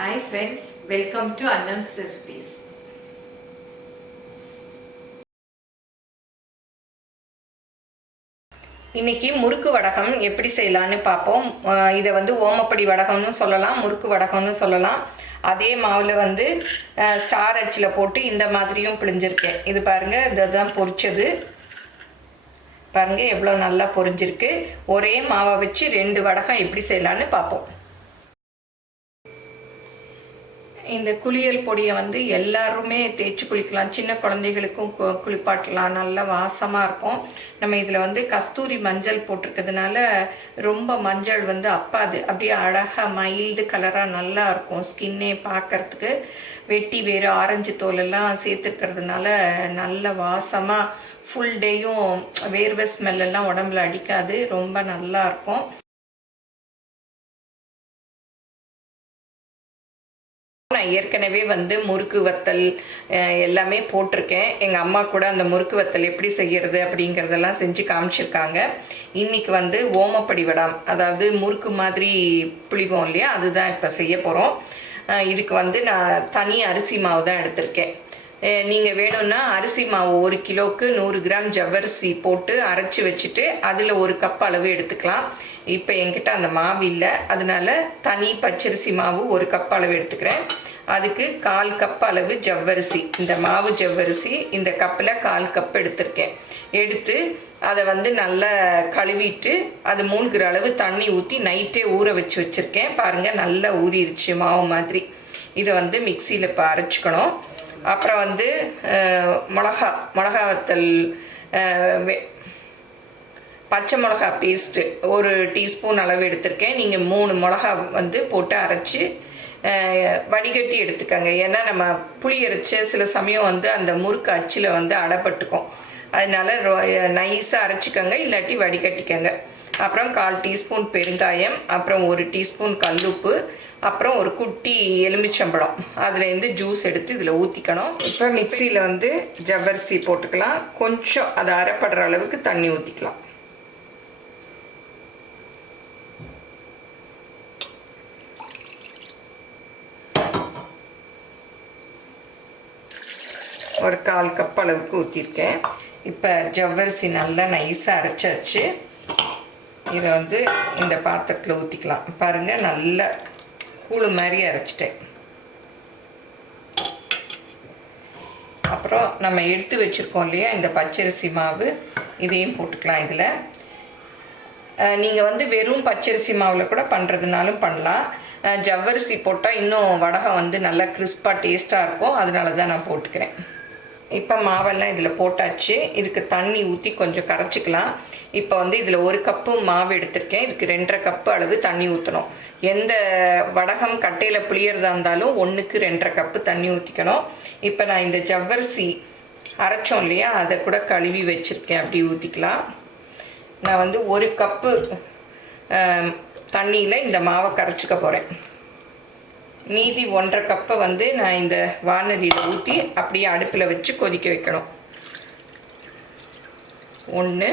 Hi friends, welcome to Annams recipes. இன்னைக்கு முறுக்கு வடகம் எப்படி செய்யலாம்னு பார்ப்போம். இதை வந்து ஓமப்படி வடகம்னு சொல்லலாம், முறுக்கு வடகம்னு சொல்லலாம். அதே மாவில் வந்து ஸ்டார் அச்சில் போட்டு இந்த மாதிரியும் பிழிஞ்சிருக்கேன். இது பாருங்கள், இதுதான் பொரிச்சது. பாருங்கள் எவ்வளோ நல்லா பொரிஞ்சிருக்கு. ஒரே மாவை வச்சு 2 வடகம் எப்படி செய்யலான்னு பார்ப்போம். இந்த குளியல் பொடியை வந்து எல்லாருமே தேய்ச்சி குளிக்கலாம், சின்ன குழந்தைகளுக்கும் குளிப்பாட்டலாம், நல்ல வாசமாக இருக்கும். நம்ம இதில் வந்து கஸ்தூரி மஞ்சள் போட்டிருக்கிறதுனால ரொம்ப மஞ்சள் வந்து அப்பாது, அப்படியே அழகாக மைல்டு கலராக நல்லா இருக்கும். ஸ்கின்னே பார்க்கறதுக்கு வெட்டி வேறு ஆரஞ்சு தோலெல்லாம் சேர்த்துருக்கிறதுனால நல்ல வாசமாக ஃபுல் டேயும் வேர்வை ஸ்மெல்லாம் உடம்புல அடிக்காது, ரொம்ப நல்லா இருக்கும். நான் ஏற்கனவே வந்து முறுக்கு வத்தல் எல்லாமே போட்டிருக்கேன். எங்கள் அம்மா கூட அந்த முறுக்கு வத்தல் எப்படி செய்கிறது அப்படிங்கிறதெல்லாம் செஞ்சு காமிச்சிருக்காங்க. இன்றைக்கி வந்து ஓமப்படி வடம், அதாவது முறுக்கு மாதிரி புளிவோம் இல்லையா, அதுதான் இப்போ செய்ய போகிறோம். இதுக்கு வந்து நான் தனி அரிசி மாவு தான் எடுத்திருக்கேன். நீங்கள் வேணும்னா அரிசி மாவு 1 கிலோவுக்கு 100 கிராம் ஜவ்வரிசி போட்டு அரைச்சி வச்சுட்டு அதில் 1 கப் அளவு எடுத்துக்கலாம். இப்போ என்கிட்ட அந்த மாவு இல்லை, அதனால தனி பச்சரிசி மாவு 1 கப் அளவு எடுத்துக்கிறேன். அதுக்கு 1/4 கப் அளவு ஜவ்வரிசி, இந்த மாவு ஜவ்வரிசி இந்த கப்பில் 1/4 கப் எடுத்திருக்கேன். எடுத்து அதை வந்து நல்லா கழுவிட்டு அது மூழ்கிற அளவு தண்ணி ஊற்றி நைட்டே ஊற வச்சுருக்கேன். பாருங்கள், நல்லா ஊறிடுச்சு மாவு மாதிரி. இதை வந்து மிக்சியில் இப்போ அரைச்சிக்கணும். அப்புறம் வந்து மிளகா வத்தல், பச்சை மிளகா பேஸ்ட்டு 1 டீஸ்பூன் அளவு எடுத்திருக்கேன். நீங்கள் 3 மிளகா வந்து போட்டு அரைச்சி வடிகட்டி எடுத்துக்கோங்க. ஏன்னா நம்ம புளி அரைச்ச சில சமயம் வந்து அந்த முறுக்கு அச்சில் வந்து அடைப்பட்டுக்கும், அதனால நைஸாக அரைச்சிக்கோங்க, இல்லாட்டி வடிகட்டிக்கோங்க. அப்புறம் 1/4 டீஸ்பூன் பெருங்காயம், அப்புறம் 1 டீஸ்பூன் கல்லுப்பு, அப்புறம் ஒரு குட்டி எலுமிச்சம்பழம், அதுலேருந்து ஜூஸ் எடுத்து இதில் ஊற்றிக்கணும். இப்போ மிக்சியில் வந்து ஜவ்வரிசி போட்டுக்கலாம். கொஞ்சம் அதை அரைப்படுற அளவுக்கு தண்ணி ஊற்றிக்கலாம். ஒரு 1/4 கப் அளவுக்கு ஊற்றிருக்கேன். இப்போ ஜவ்வரிசி நல்லா நைஸாக அரைச்சாச்சு. இதை வந்து இந்த பாத்திரத்தில் ஊற்றிக்கலாம். பாருங்கள், நல்ல கூழு மாதிரி அரைச்சிட்டேன். அப்புறம் நம்ம எடுத்து வச்சுருக்கோம் இல்லையா இந்த பச்சரிசி மாவு, இதையும் போட்டுக்கலாம். இதில் நீங்கள் வந்து வெறும் பச்சரிசி மாவில் கூட பண்ணுறதுனாலும் பண்ணலாம். ஜவ்வரிசி போட்டால் இன்னும் வடகம் வந்து நல்லா கிறிஸ்பாக டேஸ்ட்டாக இருக்கும், அதனால தான் நான் போட்டுக்கிறேன். இப்போ மாவெல்லாம் இதில் போட்டாச்சு. இதுக்கு தண்ணி ஊற்றி கொஞ்சம் கரைச்சிக்கலாம். இப்போ வந்து இதில் 1 கப்பு மாவு எடுத்திருக்கேன். இதுக்கு 2.5 கப்பு அளவு தண்ணி ஊற்றணும். எந்த வடகம் கட்டையில் புளியறதா இருந்தாலும் 1க்கு 2.5 கப்பு தண்ணி ஊற்றிக்கணும். இப்போ நான் இந்த ஜவ்வரிசி அரைச்சோம் இல்லையா, அதை கூட கழுவி வச்சுருக்கேன், அப்படி ஊற்றிக்கலாம். நான் வந்து 1 கப்பு தண்ணியில் இந்த மாவை கரைச்சிக்க போகிறேன். மீதி 1.5 கப்பை வந்து நான் இந்த வானலியில் ஊற்றி அப்படியே அடுப்பில் வச்சு கொதிக்க வைக்கணும். 1,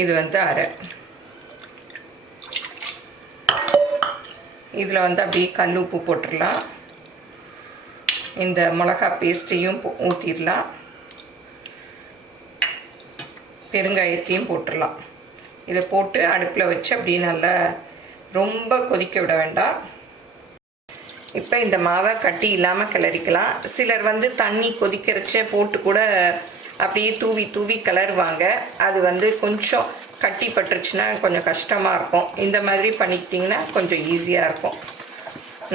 இது வந்து 1/2. இதில் வந்து அப்படியே கல் உப்பு போட்டுடலாம். இந்த மிளகா பேஸ்ட்டையும் ஊற்றிடலாம். பெருங்காயத்தையும் போட்டுடலாம். இதை போட்டு அடுப்பில் வச்சு அப்படியே நல்லா ரொம்ப கொதிக்க விட வேண்டாம். இப்போ இந்த மாவை கட்டி இல்லாமல் கிளறிக்கலாம். சிலர் வந்து தண்ணி கொதிக்கிறச்சே போட்டு கூட அப்படியே தூவி கிளறுவாங்க. அது வந்து கொஞ்சம் கட்டி பட்டுருச்சுன்னா கொஞ்சம் கஷ்டமாக இருக்கும். இந்த மாதிரி பண்ணிக்கிட்டிங்கன்னா கொஞ்சம் ஈஸியாக இருக்கும்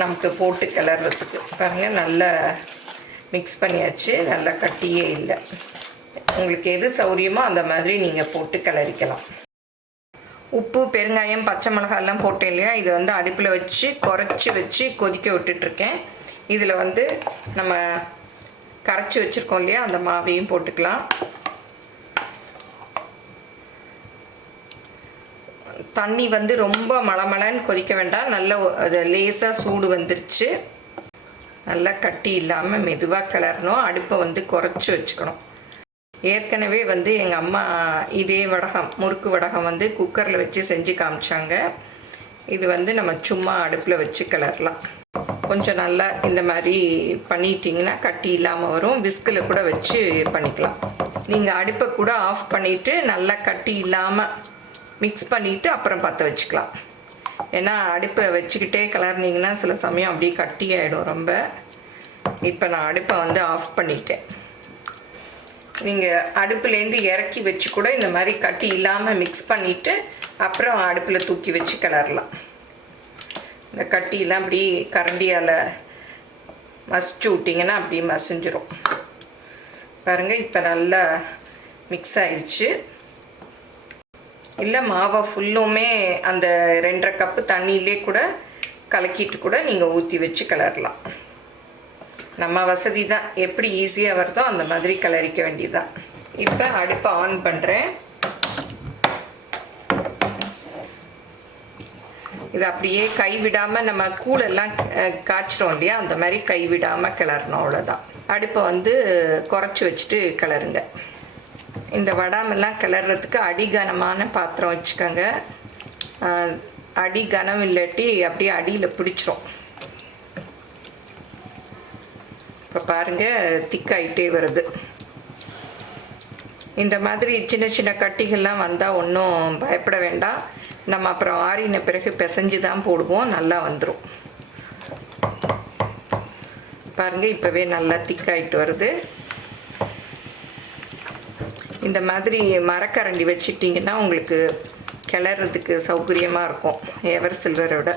நமக்கு போட்டு கிளறதுக்கு. பாருங்கள், நல்லா மிக்ஸ் பண்ணியாச்சு, நல்லா கட்டியே இல்லை. உங்களுக்கு எது சௌரியமோ அந்த மாதிரி நீங்கள் போட்டு கிளறிக்கலாம். உப்பு, பெருங்காயம், பச்சை மிளகாய் எல்லாம் போட்டேன் இல்லையா, இதை வந்து அடுப்பில் வச்சு குறைச்சி வச்சு கொதிக்க விட்டுட்ருக்கேன். இதில் வந்து நம்ம கரைச்சி வச்சுருக்கோம் இல்லையா, அந்த மாவையும் போட்டுக்கலாம். தண்ணி வந்து ரொம்ப மளமளன்னு கொதிக்க வேண்டாம், நல்ல அது லேசாக சூடு வந்துருச்சு. நல்லா கட்டி இல்லாமல் மெதுவாக கிளறணும். அடுப்பை வந்து குறைச்சி வச்சுக்கணும். ஏற்கனவே வந்து எங்கள் அம்மா இதே வடகம், முறுக்கு வடகம் வந்து குக்கரில் வச்சு செஞ்சு காமிச்சாங்க. இது வந்து நம்ம சும்மா அடுப்பில் வச்சு கிளறலாம். கொஞ்சம் நல்லா இந்த மாதிரி பண்ணிட்டீங்கன்னா கட்டி இல்லாமல் வரும். விஸ்கில் கூட வச்சு பண்ணிக்கலாம். நீங்கள் அடுப்பை கூட ஆஃப் பண்ணிவிட்டு நல்லா கட்டி இல்லாமல் மிக்ஸ் பண்ணிவிட்டு அப்புறம் பற்ற வச்சுக்கலாம். ஏன்னா அடுப்பை வச்சுக்கிட்டே கிளறினீங்கன்னா சில சமயம் அப்படியே கட்டி ஆகிடும் ரொம்ப. இப்போ நான் அடுப்பை வந்து ஆஃப் பண்ணிட்டேன். நீங்கள் அடுப்புலேருந்து இறக்கி வச்சு கூட இந்த மாதிரி கட்டி இல்லாமல் மிக்ஸ் பண்ணிவிட்டு அப்புறம் அடுப்பில் தூக்கி வச்சு கிளறலாம். இந்த கட்டியெல்லாம் அப்படி கரண்டியால் மசிச்சு விட்டிங்கன்னா அப்படியே மசிஞ்சிரும். பாருங்கள், இப்போ நல்லா மிக்ஸ் ஆயிடுச்சு. இல்லை மாவை ஃபுல்லுமே அந்த 2.5 கப்பு தண்ணியிலே கூட கலக்கிட்டு கூட நீங்கள் ஊற்றி வச்சு கிளறலாம். நம்ம வசதி தான், எப்படி ஈஸியாக வருதோ அந்த மாதிரி கிளறிக்க வேண்டியதுதான். இப்போ அடுப்பை ஆன் பண்ணுறேன். இது அப்படியே கைவிடாமல் நம்ம கூழெல்லாம் காய்ச்சிரும் இல்லையா, அந்த மாதிரி கைவிடாமல் கிளறணும், அவ்வளோதான். அடுப்பை வந்து குறைச்சி வச்சுட்டு கிளறுங்க. இந்த வடாமெல்லாம் கிளறதுக்கு அடிகனமான பாத்திரம் வச்சுக்கோங்க. அடி கனம் இல்லாட்டி அப்படியே அடியில் பிடிச்சிரும். இப்போ பாருங்கள், திக்காயிட்டே வருது. இந்த மாதிரி சின்ன சின்ன கட்டிகள்லாம் வந்தால் ஒன்றும் பயப்பட வேண்டாம். நம்ம அப்புறம் ஆறின பிறகு பிசைஞ்சு தான் போடுவோம், நல்லா வந்துடும். பாருங்கள், இப்போவே நல்லா திக்காயிட்டு வருது. இந்த மாதிரி மரக்கரண்டி வச்சுட்டிங்கன்னா உங்களுக்கு கிளறதுக்கு சௌகரியமாக இருக்கும் எவர் சில்வரை விட.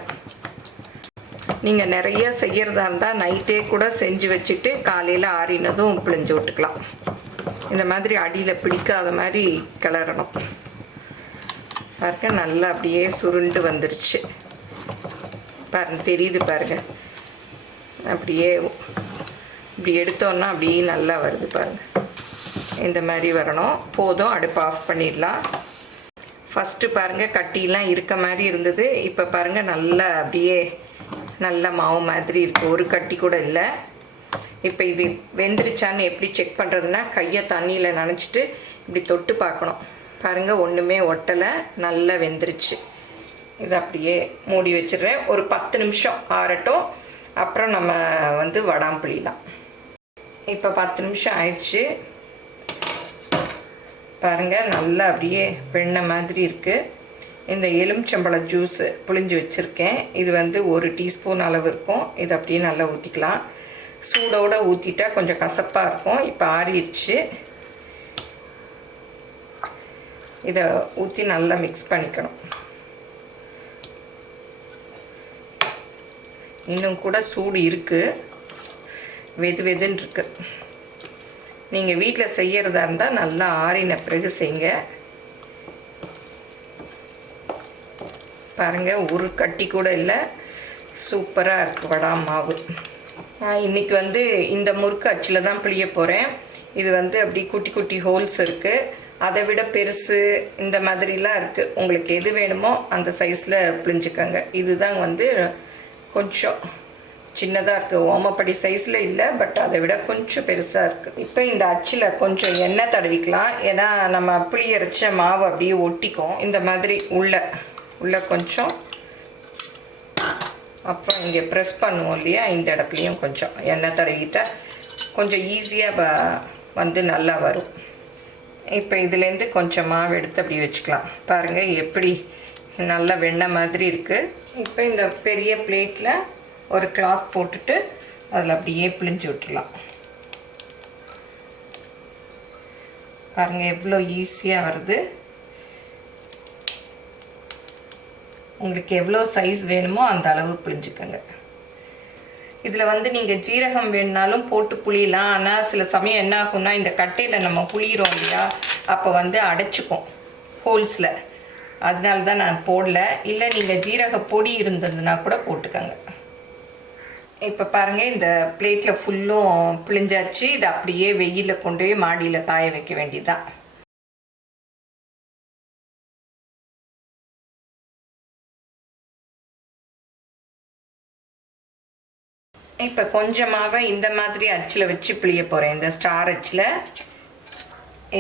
நீங்கள் நிறைய செய்கிறதா இருந்தால் நைட்டே கூட செஞ்சு வச்சுட்டு காலையில் ஆறினதும் பிழிஞ்சு விட்டுக்கலாம். இந்த மாதிரி அடியில் பிடிக்காத மாதிரி கிளறணும். பாருங்க, நல்லா அப்படியே சுருண்டு வந்துருச்சு. பாருங்க, தெரியுது பாருங்க. அப்படியே இப்படி எடுத்தோன்னா அப்படியே நல்லா வருது பாருங்கள். இந்த மாதிரி வரணும். போதும், அடுப்பு ஆஃப் பண்ணிடலாம். ஃபஸ்ட்டு பாருங்கள், கட்டிலாம் இருக்க மாதிரி இருந்தது. இப்போ பாருங்கள், நல்லா அப்படியே நல்ல மாவு மாதிரி இருக்குது, ஒரு கட்டி கூட இல்லை. இப்போ இது வெந்துருச்சான்னு எப்படி செக் பண்ணுறதுன்னா, கையை தண்ணியில் நனைச்சிட்டு இப்படி தொட்டு பார்க்கணும். பாருங்கள், ஒன்றுமே ஒட்டலை, நல்லா வெந்துருச்சு. இதை அப்படியே மூடி வச்சிடுறேன். ஒரு 10 நிமிஷம் ஆறட்டும், அப்புறம் நம்ம வந்து வடாம் பிழிலாம். இப்போ 10 நிமிஷம் ஆயிடுச்சு. பாருங்கள், நல்லா அப்படியே வெண்ணெய் மாதிரி இருக்குது. இந்த எலுமிச்சம்பழ ஜூஸு புழிஞ்சு வச்சுருக்கேன். இது வந்து 1 டீஸ்பூன் அளவு இருக்கும். இது அப்படியே நல்லா ஊற்றிக்கலாம். சூடோடு ஊற்றிட்டா கொஞ்சம் கசப்பாக இருக்கும். இப்போ ஆறிடுச்சு. இதை ஊற்றி நல்லா மிக்ஸ் பண்ணிக்கணும். இன்னும் கூட சூடு இருக்குது, வெது வெதுன்னு இருக்குது. நீங்கள் வீட்டில் செய்கிறதா இருந்தால் நல்லா ஆறின பிறகு செய்யுங்க. பாருங்கள், ஒரு கட்டி கூட இல்லை, சூப்பராக இருக்குது வடா மாவு. நான் இன்றைக்கி வந்து இந்த முறுக்கு அச்சில் தான் பிழிய போகிறேன். இது வந்து அப்படி குட்டி குட்டி ஹோல்ஸ் இருக்குது, அதை விட பெருசு இந்த மாதிரிலாம் இருக்குது. உங்களுக்கு எது வேணுமோ அந்த சைஸில் பிழிஞ்சுக்கோங்க. இதுதான் வந்து கொஞ்சம் சின்னதாக இருக்குது, ஓமப்படி சைஸில் இல்லை, பட் அதை விட கொஞ்சம் பெருசாக இருக்குது. இப்போ இந்த அச்சில் கொஞ்சம் எண்ணெய் தடவிக்கலாம். ஏன்னா நம்ம புளி அரைச்ச மாவு அப்படியே ஒட்டிக்கும். இந்த மாதிரி உள்ள கொஞ்சம், அப்புறம் இங்கே ப்ரெஸ் பண்ணுவோம் இல்லையா, இந்த இடத்துலையும் கொஞ்சம் எண்ணெய் தடவிட்டால் கொஞ்சம் ஈஸியாக வந்து நல்லா வரும். இப்போ இதுலேருந்து கொஞ்சம் மாவு எடுத்து அப்படி வச்சுக்கலாம். பாருங்கள், எப்படி நல்லா வெண்ணெய் மாதிரி இருக்குது. இப்போ இந்த பெரிய பிளேட்டில் ஒரு கிளாத் போட்டுட்டு அதில் அப்படியே பிழிஞ்சு விட்டுடலாம். பாருங்கள், எவ்வளோ ஈஸியாக வருது. உங்களுக்கு எவ்வளோ சைஸ் வேணுமோ அந்த அளவு பிழிஞ்சுக்கோங்க. இதில் வந்து நீங்கள் ஜீரகம் வேணுனாலும் போட்டு புளியலாம். ஆனால் சில சமயம் என்ன ஆகும்னா, இந்த கட்டையில் நம்ம புளிகிறோம் இல்லையா, அப்போ வந்து அடைச்சிக்கும் ஹோல்ஸில். அதனால தான் நான் போடல. இல்லை நீங்கள் ஜீரக பொடி இருந்ததுன்னா கூட போட்டுக்கோங்க. இப்போ பாருங்கள், இந்த பிளேட்டில் ஃபுல்லும் பிழிஞ்சாச்சு. இதை அப்படியே வெயிலில் கொண்டு போய் மாடியில் காய வைக்க வேண்டியதுதான். இப்போ கொஞ்சமாகவே இந்த மாதிரி அச்சில் வச்சு பிழிய போகிறேன், இந்த ஸ்டார் அச்சில்.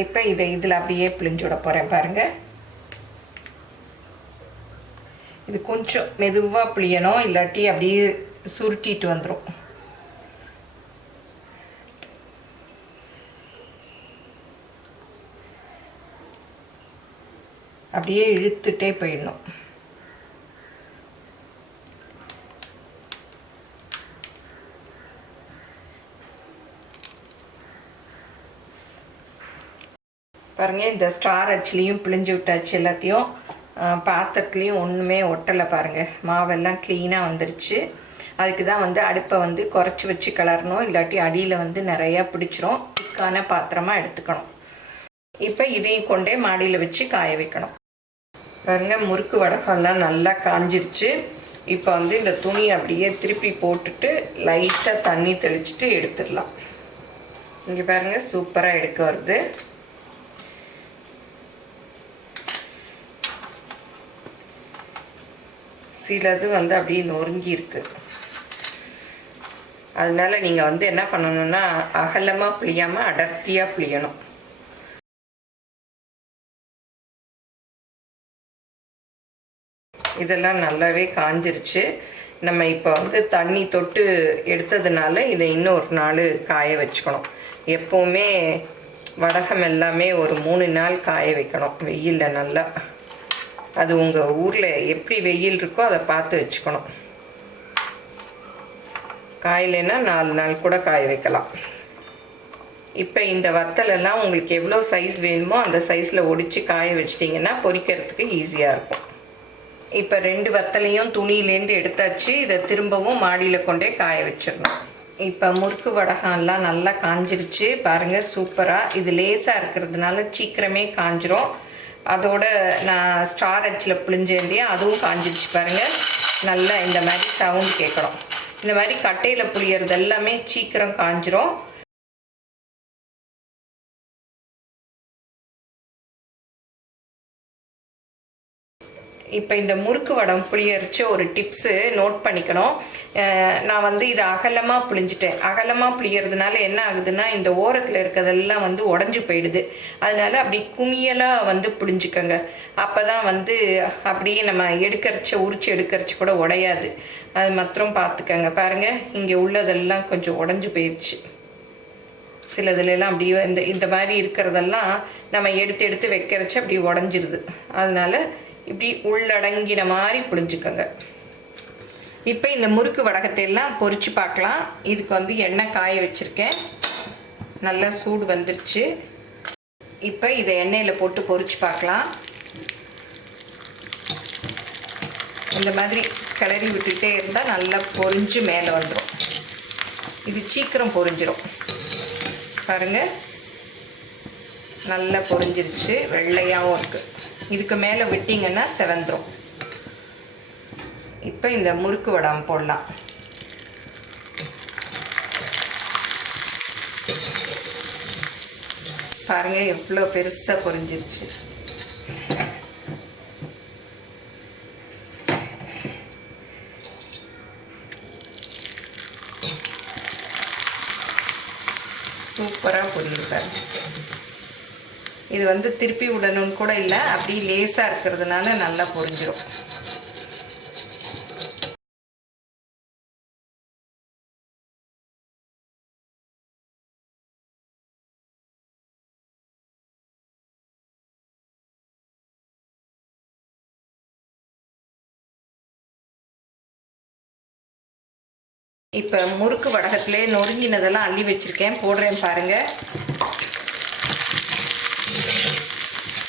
இப்போ இதை இதில் அப்படியே பிழிஞ்சு விட போகிறேன். பாருங்கள், இது கொஞ்சம் மெதுவாக புளியணும், இல்லாட்டி அப்படியே சுருட்டிட்டு வந்துடும். அப்படியே இழுத்துட்டே போயிடணும். பாருங்கள், இந்த ஸ்டார் அச்சுலேயும் பிழிஞ்சு விட்டாச்சு எல்லாத்தையும். பாத்திரத்துலேயும் ஒன்றுமே ஒட்டலை பாருங்கள், மாவெல்லாம் க்ளீனாக வந்துருச்சு. அதுக்கு தான் வந்து அடுப்பை வந்து குறைச்சி வச்சு கிளறணும், இல்லாட்டி அடியில் வந்து நிறையா பிடிச்சிரும். திக்கான பாத்திரமாக எடுத்துக்கணும். இப்போ இதையும் கொண்டே மாடியில் வச்சு காய வைக்கணும். பாருங்கள், முறுக்கு வடகம்லாம் நல்லா காஞ்சிருச்சு. இப்போ வந்து இந்த துணியை அப்படியே திருப்பி போட்டுட்டு லைட்டாக தண்ணி தெளிச்சுட்டு எடுத்துடலாம். இங்கே பாருங்கள், சூப்பராக எடுக்க வருது. சிலது வந்து அப்படியே நொறுங்கி இருக்கு. அதனால நீங்கள் வந்து என்ன பண்ணணும்னா அகலமாக புளியாமல் அடர்த்தியாக புளியணும். இதெல்லாம் நல்லாவே காஞ்சிருச்சு. நம்ம இப்போ வந்து தண்ணி தொட்டு எடுத்ததுனால இதை இன்னும் ஒரு நாள் காய வச்சுக்கணும். எப்போவுமே வடகம் எல்லாமே ஒரு 3 நாள் காய வைக்கணும் வெயிலில் நல்லா. அது உங்கள் ஊரில் எப்படி வெயில் இருக்கோ அதை பார்த்து வச்சுக்கணும். காயிலனா 4 நாள் கூட காய வைக்கலாம். இப்போ இந்த வத்தலெல்லாம் உங்களுக்கு எவ்வளோ சைஸ் வேணுமோ அந்த சைஸில் ஒடிச்சு காய வச்சிட்டிங்கன்னா பொரிக்கிறதுக்கு ஈஸியாக இருக்கும். இப்போ 2 வத்தலையும் துணியிலேருந்து எடுத்தாச்சு. இதை திரும்பவும் மாடியில் கொண்டே காய வச்சிடணும். இப்போ முறுக்கு வடகம்லாம் நல்லா காஞ்சிருச்சு பாருங்கள், சூப்பராக. இது லேசாக இருக்கிறதுனால சீக்கிரமே காஞ்சிரும். அதோட நான் ஸ்டார் அச்சில் புளிஞ்சேன் இல்லையா, அதுவும் காஞ்சிருச்சு பாருங்கள். நல்லா இந்த மாதிரி சவுண்ட் கேட்கணும். இந்த மாதிரி கட்டையில் புளியறது எல்லாமே சீக்கிரம் காஞ்சிரும். இப்போ இந்த முறுக்கு வடம் புளியரிச்சு ஒரு டிப்ஸு நோட் பண்ணிக்கணும். நான் வந்து இதை அகலமாக புளிஞ்சிட்டேன். அகலமாக புளியறதுனால என்ன ஆகுதுன்னா இந்த ஓரத்தில் இருக்கிறதெல்லாம் வந்து உடஞ்சி போயிடுது. அதனால அப்படி குமியலாக வந்து புளிஞ்சிக்கங்க. அப்போ தான் வந்து அப்படியே நம்ம உரிச்சு எடுக்கிறச்சு கூட உடையாது. அது மாத்திரம் பார்த்துக்கங்க. பாருங்கள், இங்கே உள்ளதெல்லாம் கொஞ்சம் உடஞ்சி போயிடுச்சு. சிலதுலாம் அப்படியே இந்த மாதிரி இருக்கிறதெல்லாம் நம்ம எடுத்து வைக்கிறச்சு அப்படி உடஞ்சிருது. அதனால இப்படி உள்ளடங்கின மாதிரி புளிஞ்சுக்கோங்க. இப்போ இந்த முறுக்கு வடகத்தை எல்லாம் பொரிச்சு பார்க்கலாம். இதுக்கு வந்து எண்ணெய் காய வச்சுருக்கேன். நல்லா சூடு வந்துருச்சு. இப்போ இதை எண்ணெயில் போட்டு பொரிச்சு பார்க்கலாம். இந்த மாதிரி கிளறி விட்டுட்டே இருந்தால் நல்லா பொரிஞ்சு மேலே வந்துடும். இது சீக்கிரம் பொரிஞ்சிடும். பாருங்கள், நல்லா பொரிஞ்சிருச்சு, வெள்ளையாகவும் இருக்குது. இதுக்கு மேலே விட்டிங்கன்னா செவந்துடும். இப்போ இந்த முறுக்கு வடம் போடலாம். பாருங்கள், எவ்வளோ பெருசாக பொரிஞ்சிருச்சு. சூப்பராக பொரிஞ்சிருக்காரு. இது வந்து திருப்பி விடணும்னு கூட இல்லை, அப்படி லேசாக இருக்கிறதுனால நல்லா பொரிஞ்சிடும். இப்போ முறுக்கு வடகத்திலே நொறுங்கினதெல்லாம் அள்ளி வச்சுருக்கேன், போடுறேன் பாருங்கள்.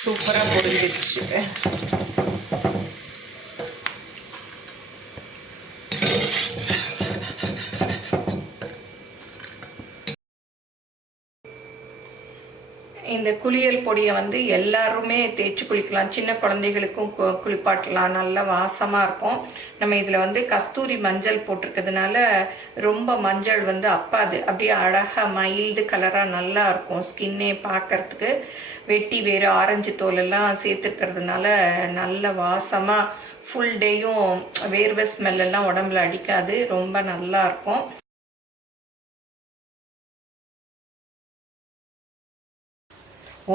சூப்பராக பொரிஞ்சிருச்சு. இந்த குளியல் பொடியை வந்து எல்லாருமே தேய்ச்சி குளிக்கலாம். சின்ன குழந்தைகளுக்கும் குளிப்பாட்டலாம். நல்லா வாசமாக இருக்கும். நம்ம இதில் வந்து கஸ்தூரி மஞ்சள் போட்டிருக்கிறதுனால ரொம்ப மஞ்சள் வந்து அப்பாது. அப்படியே அழகாக மைல்டு கலராக நல்லா இருக்கும். ஸ்கின்னே பார்க்கறதுக்கு. வெட்டி வேறு ஆரஞ்சு தோலெல்லாம் சேர்த்துருக்கிறதுனால நல்ல வாசமாக ஃபுல் டேயும் வேர்வை ஸ்மெல்லாம் உடம்புல அடிக்காது. ரொம்ப நல்லா இருக்கும்.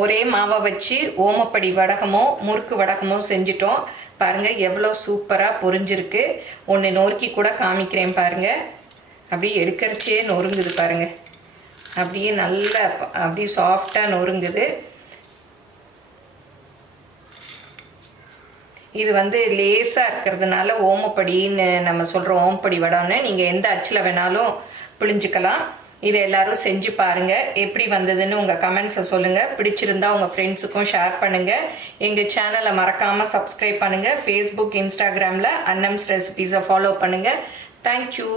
ஒரே மாவை வச்சு ஓமப்படி வடகமோ முறுக்கு வடகமோ செஞ்சிட்டோம். பாருங்கள் எவ்வளோ சூப்பராக பொரிஞ்சிருக்கு. ஒன்று நொறுக்கி கூட காமிக்கிறேன் பாருங்கள். அப்படியே எடுக்கிறச்சே நொறுங்குது பாருங்கள். அப்படியே நல்லா அப்படியே சாஃப்டாக நொறுங்குது. இது வந்து லேசாக இருக்கிறதுனால ஓமப்படின்னு நம்ம சொல்கிறோம். ஓமப்படி வடம்னு நீங்கள் எந்த அச்சில் வேணாலும் பிழிஞ்சிக்கலாம். இதை எல்லாரும் செஞ்சு பாருங்கள். எப்படி வந்ததுன்னு உங்கள் கமெண்ட்ஸை சொல்லுங்கள். பிடிச்சிருந்தா உங்கள் ஃப்ரெண்ட்ஸுக்கும் ஷேர் பண்ணுங்கள். எங்கள் சேனலை மறக்காமல் சப்ஸ்கிரைப் பண்ணுங்கள். ஃபேஸ்புக், இன்ஸ்டாகிராமில் அன்னம்ஸ் ரெசிபீஸை ஃபாலோ பண்ணுங்கள். தேங்க்யூ.